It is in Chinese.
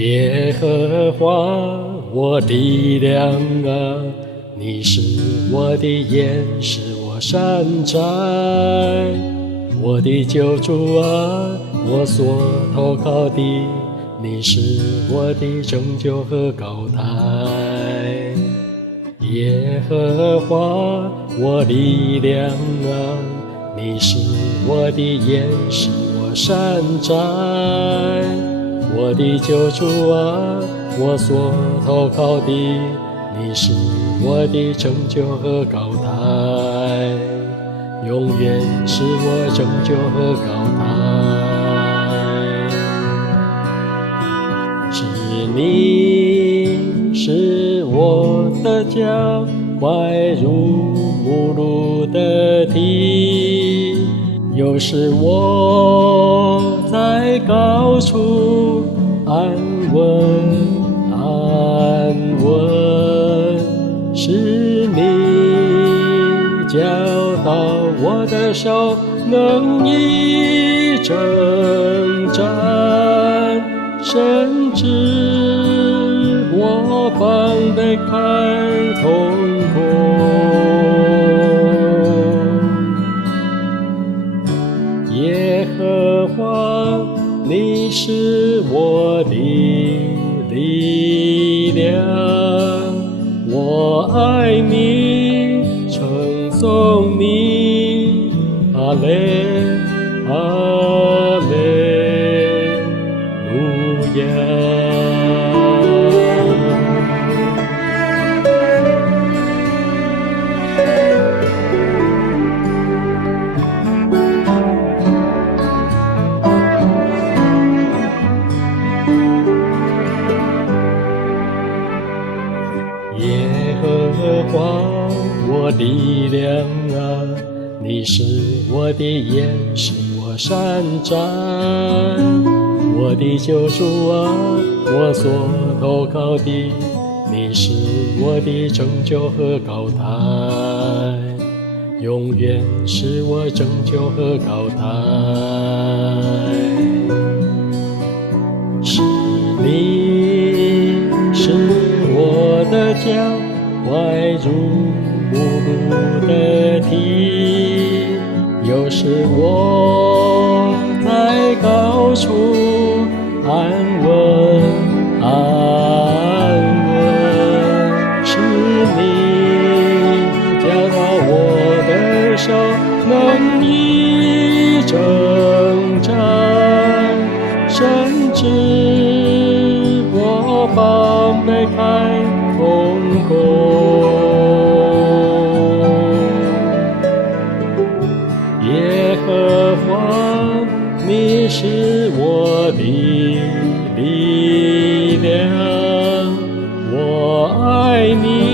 耶和华我的力量啊，你是我的岩石，我山寨，我的救主啊，我所投靠的，你是我的拯救和高台。耶和华我的力量啊，你是我的岩石，我山寨，我的救主啊，我所投靠的，你是我的拯救和高台，永远是我拯救和高台。是你是我的脚迈入母乳的地，又使我在高处安稳，是你教导我的手能以征战，甚至我防备开痛苦。耶和华，你是我的力量，我爱你，称颂你，哈利路亚。耶和华我的力量啊，你是我的岩石，我山寨，我的救主啊，我所投靠的，你是我的拯救和高台，永远是我拯救和高台。是你是我的脚迈入母乳的地，又使我在高处安稳，是你教导我的手能以征战，甚至我防备开痛苦。耶和华，你是我的力量，我爱你，